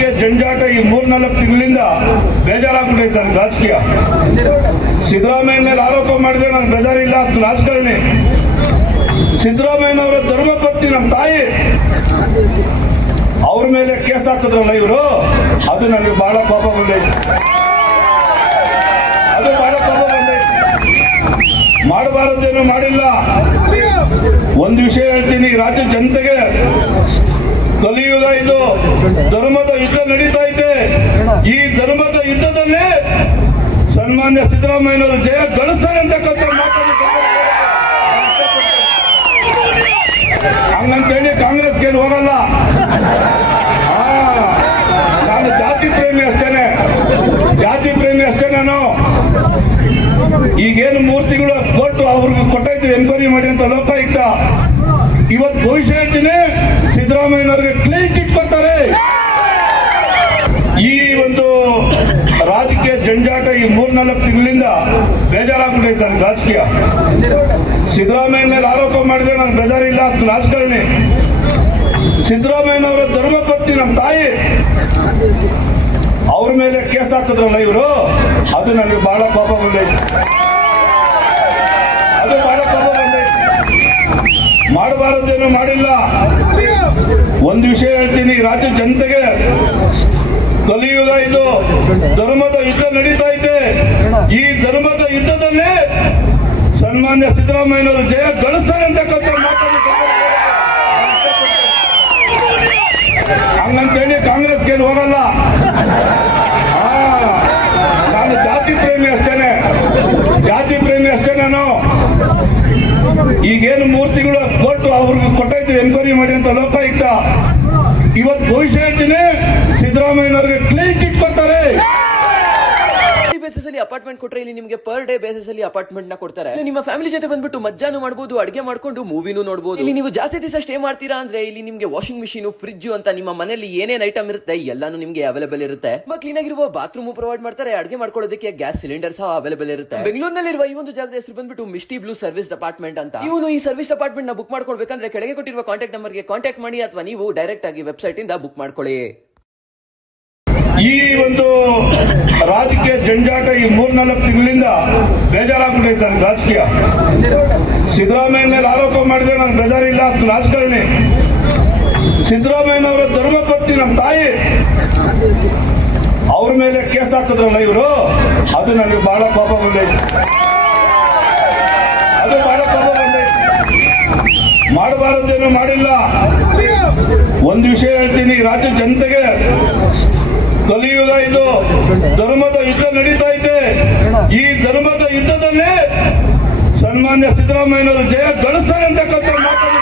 ರಾಜಕೀಯ ಜಂಜಾಟ ಈ 3-4 ತಿಂಗಳಿಂದ ಬೇಜಾರಾಗ್ಬಿಟ್ಟೈತೆ ನನಗೆ. ರಾಜಕೀಯ ಸಿದ್ದರಾಮಯ್ಯ ಮೇಲೆ ಆರೋಪ ಮಾಡಿದ್ರೆ ನನಗೆ ಬೇಜಾರಿಲ್ಲ, ರಾಜಕಾರಣಿ ಸಿದ್ದರಾಮಯ್ಯನವರ ಧರ್ಮಪತ್ನಿ ನಮ್ಮ ತಾಯಿ ಅವ್ರ ಮೇಲೆ ಕೇಸ್ ಹಾಕಿದ್ರಲ್ಲ ಇವರು, ಅದು ನನಗೆ ಬಹಳ ಕೋಪ ಬಂದೈತೆ. ಮಾಡಬಾರದೇನು ಮಾಡಿಲ್ಲ. ಒಂದು ವಿಷಯ ಹೇಳ್ತೀನಿ ರಾಜ್ಯ ಜನತೆಗೆ, ಕಲಿಯುಗ ಇದು, ಧರ್ಮದ ಯುದ್ಧ ನಡೀತಾ ಇದೆ. ಈ ಧರ್ಮದ ಯುದ್ಧದಲ್ಲಿ ಸನ್ಮಾನ್ಯ ಸಿದ್ದರಾಮಯ್ಯನವರು ಜಯ ಗಳಿಸ್ತಾರೆ ಅಂತಕ್ಕಂಥ ಮಾತನ್ನು ಹಂಗಂತೇಳಿ ಕಾಂಗ್ರೆಸ್ಗೆ ಹೋಗಲ್ಲ. ನಾನು ಜಾತಿ ಪ್ರೇಮಿ ಅಷ್ಟೇನೆ, ಜಾತಿ ಪ್ರೇಮಿ ಅಷ್ಟೇ. ನಾನು ಈಗೇನು ಮೂರ್ತಿಗಳು ಕೊಟ್ಟು ಅವ್ರಿಗೆ ಕೊಟ್ಟಾಯ್ತು ಎನ್ಕ್ವೈರಿ ಮಾಡಿ ಅಂತ ಲೋಕಾಯುಕ್ತ, ಇವತ್ತು ಭವಿಷ್ಯ ಹೇಳ್ತೀನಿ ಸಿದ್ದರಾಮಯ್ಯನವ್ರಿಗೆ ಕ್ಲೀನ್ ಚಿಟ್ ಕೊಡ್ತಾರೆ. ಈ ಒಂದು ರಾಜಕೀಯ ಜಂಜಾಟ ಈ 3-4 ತಿಂಗಳಿಂದ ಬೇಜಾರಾಗ್ಬಿಟ್ಟೈತೆ ನನಗೆ. ರಾಜಕೀಯ ಸಿದ್ದರಾಮಯ್ಯ ಮೇಲೆ ಆರೋಪ ಮಾಡಿದ್ರೆ ನನಗೆ ಬೇಜಾರಿಲ್ಲ, ರಾಜಕಾರಣಿ ಸಿದ್ದರಾಮಯ್ಯನವರ ಧರ್ಮಪತ್ನಿ ನಮ್ಮ ತಾಯಿ ಅವ್ರ ಮೇಲೆ ಕೇಸ್ ಹಾಕಿದ್ರಲ್ಲ ಇವರು, ಅದು ನನಗೆ ಬಹಳ ಕೋಪ ಬಂದೈತೆ. ಮಾಡಬಾರದೇನು ಮಾಡಿಲ್ಲ. ಒಂದು ವಿಷಯ ಹೇಳ್ತೀನಿ ರಾಜ್ಯ ಜನತೆಗೆ, ಕಲಿಯುಗ ಇದು, ಧರ್ಮದ ಯುದ್ಧ ನಡೀತಾ ಇದೆ. ಈ ಧರ್ಮದ ಯುದ್ಧದಲ್ಲಿ ಸನ್ಮಾನ್ಯ ಸಿದ್ದರಾಮಯ್ಯನವರು ಜಯ ಗಳಿಸ್ತಾರೆ ಅಂತಕ್ಕಂಥ ಮಾತನ್ನು ಹಂಗಂತೇಳಿ ಕಾಂಗ್ರೆಸ್ಗೆ ಹೋಗಲ್ಲ. ನಾನು ಜಾತಿ ಪ್ರೇಮಿ ಅಷ್ಟೇನೆ, ಜಾತಿ ಪ್ರೇಮಿ ಅಷ್ಟೇ. ನಾನು ಈಗೇನು ಮೂರ್ತಿಗಳು ಕೊಟ್ಟು ಅವ್ರಿಗೆ ಕೊಟ್ಟಾಯ್ತು ಎನ್ಕ್ವೈರಿ ಮಾಡಿ ಅಂತ ಲೋಕಾಯುಕ್ತ, ಇವತ್ತು ಭವಿಷ್ಯ ಹೇಳ್ತೀನಿ ಸಿದ್ದರಾಮಯ್ಯನವ್ರಿಗೆ ಕ್ಲೀನ್ ಚಿಟ್ ಕೊಡ್ತಾರೆ. ಬೇಸಿಸ್ ಅಲ್ಲಿ ಅಪಾರ್ಟ್ಮೆಂಟ್ ಕೊಟ್ರೆ ಇಲ್ಲಿ ನಿಮಗೆ ಪರ್ ಡೇ ಬೇಸಿಸ್ ಅಲ್ಲಿ ಅಪಾರ್ಟ್ಮೆಂಟ್ ನ ಕೊಡ್ತಾರೆ. ನಿಮ್ಮ ಫ್ಯಾಮಿಲಿ ಜೊತೆ ಬಂದ್ಬಿಟ್ಟು ಮಜ್ಜಾನು ಮಾಡಬಹುದು, ಅಡಿಗೆ ಮಾಡ್ಕೊಂಡು ಮೂವಿನೂ ನೋಡಬಹುದು. ಇಲ್ಲಿ ನೀವು ಜಾಸ್ತಿ ದಿವಸ ಸ್ಟೇ ಮಾಡ್ತೀರಾ ಅಂದ್ರೆ ಇಲ್ಲಿ ನಿಮಗೆ ವಾಷಿಂಗ್ ಮಿಷಿನ್, ಫ್ರಿಡ್ಜ್ ಅಂತ ನಿಮ್ಮ ಮನೆಯಲ್ಲಿ ಏನೇನ್ ಐಟಮ್ ಇರುತ್ತೆ ಎಲ್ಲಾನು ನಿಮಗೆ ಅವೈಲೇಬಲ್ ಇರುತ್ತೆ. ಕ್ಲೀನ್ ಆಗಿರುವ ಬಾತ್ರೂಮ್ ಪ್ರೊವೈಡ್ ಮಾಡ್ತಾರೆ. ಅಡಿಗೆ ಮಾಡ್ಕೊಳ್ಳೋದಕ್ಕೆ ಗ್ಯಾಸ್ ಸಿಲಿಂಡರ್ ಸಹ ಅವೈಲೇಬಲ್ ಇರುತ್ತೆ. ಬೆಂಗಳೂರಿನಲ್ಲಿರುವ ಈ ಒಂದು ಜಾಗದ ಹೆಸರು ಬಂದ್ಬಿಟ್ಟು ಮಿಸ್ಟಿ ಬ್ಲೂ ಸರ್ವಿಸ್ ಡಿಪಾರ್ಟ್ಮೆಂಟ್ ಅಂತ. ನೀವು ಈ ಸರ್ವಿಸ್ ಡಿಪಾರ್ಟ್ಮೆಂಟ್ ನ ಬುಕ್ ಮಾಡ್ಕೊಳ್ಬೇಕಂದ್ರೆ ಕೆಳಗೆ ಕೊಟ್ಟಿರುವ ಕಾಂಟ್ಯಾಕ್ಟ್ ನಂಬರ್ ಗೆ ಕಾಂಟ್ಯಾಕ್ಟ್ ಮಾಡಿ, ಅಥವಾ ನೀವು ಡೈರೆಕ್ಟ್ ಆಗಿ ವೆಬ್ಸೈಟ್ ಇಂದ ಬುಕ್ ಮಾಡ್ಕೊಳ್ಳಿ. ಈ ಒಂದು ರಾಜಕೀಯ ಜಂಜಾಟ ಈ 3-4 ತಿಂಗಳಿಂದ ಬೇಜಾರಾಗ್ಬಿಟ್ಟೈತೆ ನನಗೆ. ರಾಜಕೀಯ ಸಿದ್ದರಾಮಯ್ಯ ಮೇಲೆ ಆರೋಪ ಮಾಡಿದ್ರೆ ನನಗೆ ಬೇಜಾರಿಲ್ಲ, ರಾಜಕಾರಣಿ ಸಿದ್ದರಾಮಯ್ಯನವರ ಧರ್ಮಪತ್ನಿ ನಮ್ಮ ತಾಯಿ ಅವ್ರ ಮೇಲೆ ಕೇಸ್ ಹಾಕಿದ್ರಲ್ಲ ಇವರು, ಅದು ನನಗೆ ಬಹಳ ಕೋಪ ಬಂದೈತೆ. ಮಾಡಬಾರದೇನು ಮಾಡಿಲ್ಲ. ಒಂದು ವಿಷಯ ಹೇಳ್ತೀನಿ ರಾಜ್ಯ ಜನತೆಗೆ, ಕಲಿಯುಗ ಇದು, ಧರ್ಮದ ಯುದ್ಧ ನಡೀತಾ ಇದೆ. ಈ ಧರ್ಮದ ಯುದ್ಧದಲ್ಲಿ ಸನ್ಮಾನ್ಯ ಸಿದ್ದರಾಮಯ್ಯನವರು ಜಯ ಗಳಿಸ್ತಾರೆ ಅಂತಕ್ಕಂಥ ಮಾತನ್ನು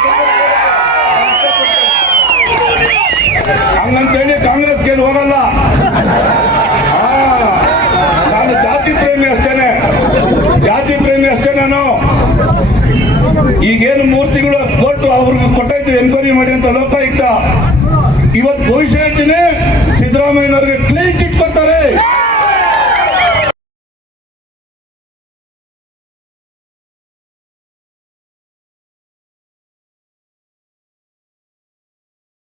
ಹಂಗಂತೇಳಿ ಕಾಂಗ್ರೆಸ್ಗೆ ಹೋಗಲ್ಲ. ನಾನು ಜಾತಿ ಪ್ರೇಮಿ ಅಷ್ಟೇ.